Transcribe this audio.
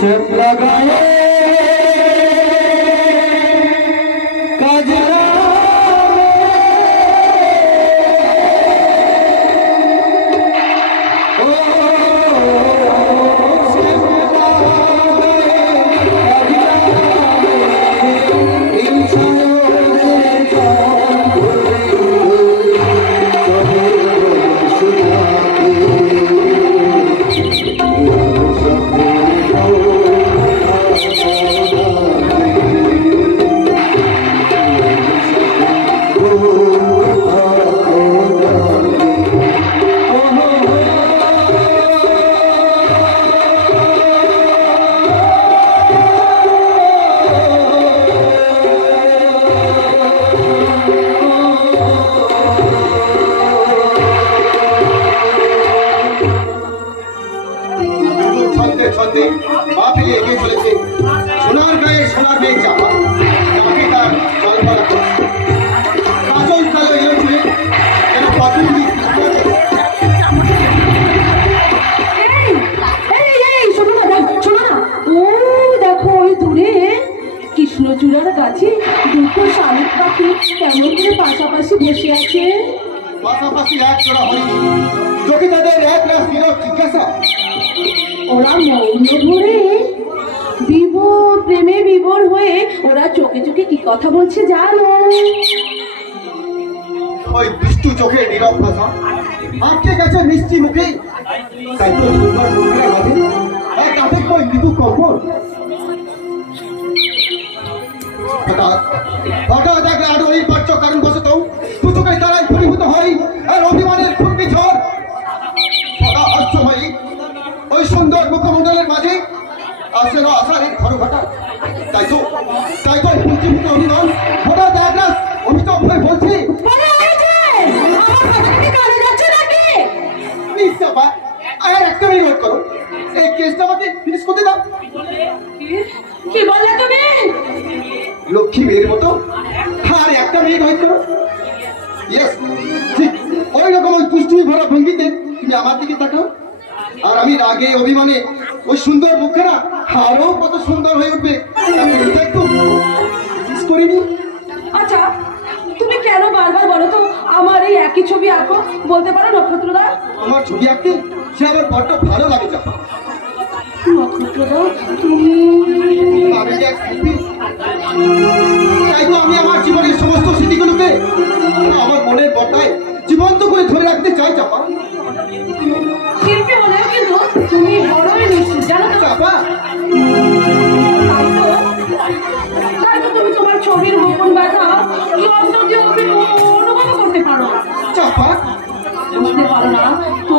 सेब लगाए काजरा কৃষ্ণচূড়ার গাছে দুটো শালিক পাখি কেমন করে পাশাপাশি বসে আছে। পাশাপাশি এক জোড়া হয়নি, তোকে তাদের এক লাখ দিল জিজ্ঞাসা। ওরা মৌন ধরে প্রেমে বিভোর হয়ে ওরা চোখে চোখে কি কথা বলছে জানো? ওই দুষ্টু চোখে নীরব ভাষা আটকে গেছে মিষ্টি মুখে, তাই তো সুন্দর মুখের মাঝে এক আবেগ ওই মৃদু কম্পন। হঠাৎ এক আড়ই পাচ্ছ কারণ বসত দুচোখে তারাই ঘনীভূত হয় আর অভিমানের খুবই ঝড় সদা অর্থময়ী ওই সুন্দর মুখমণ্ডলের মাঝে আসে না আসার এই ঘর ঘটা। তাই তো পুষ্টিভূত অভিমান হঠাৎ এক রাত অভিযোগ হয়ে বলছি একটা মিনিট করো, এই কেসটা আমাকে ফিনিশ করতে দাও। কি বললে তুমি? লক্ষ্মী মেয়ের মতো আর একটা মিনিট হয়ে করো। ইয়েস, ঠিক ওই রকম ওই পুষ্টি ভরা ভঙ্গিতে তুমি আমার দিকে তাকাও আর আমি রাগে অভিমানে ওই সুন্দর মুখেরা আরো কত সুন্দর হয়ে উঠবে একটু করিনি। আচ্ছা তুমি কেন বারবার বলো তো আমার এই একই ছবি আঁকো? বলতে পারো নক্ষত্রদা? আমার ছবি আঁকতে সে আমার বড্ড ভালো লাগে। চাপা নক্ষত্রদা তুমি আমি যে এক শিল্পী, তাই তো আমি আমার জীবনের সমস্ত স্মৃতিগুলোকে আমার মনের বটায় জীবন্ত করে ধরে রাখতে চাই। চাপা শিল্পী হলেও কিন্তু তুমি বড়ই নিশ্চিত জানো তো? চাপা তাই তো তুমি তোমার ছবির গোপন ব্যথা অনুভব করতে পারো। চাপা বুঝতে পারো না তো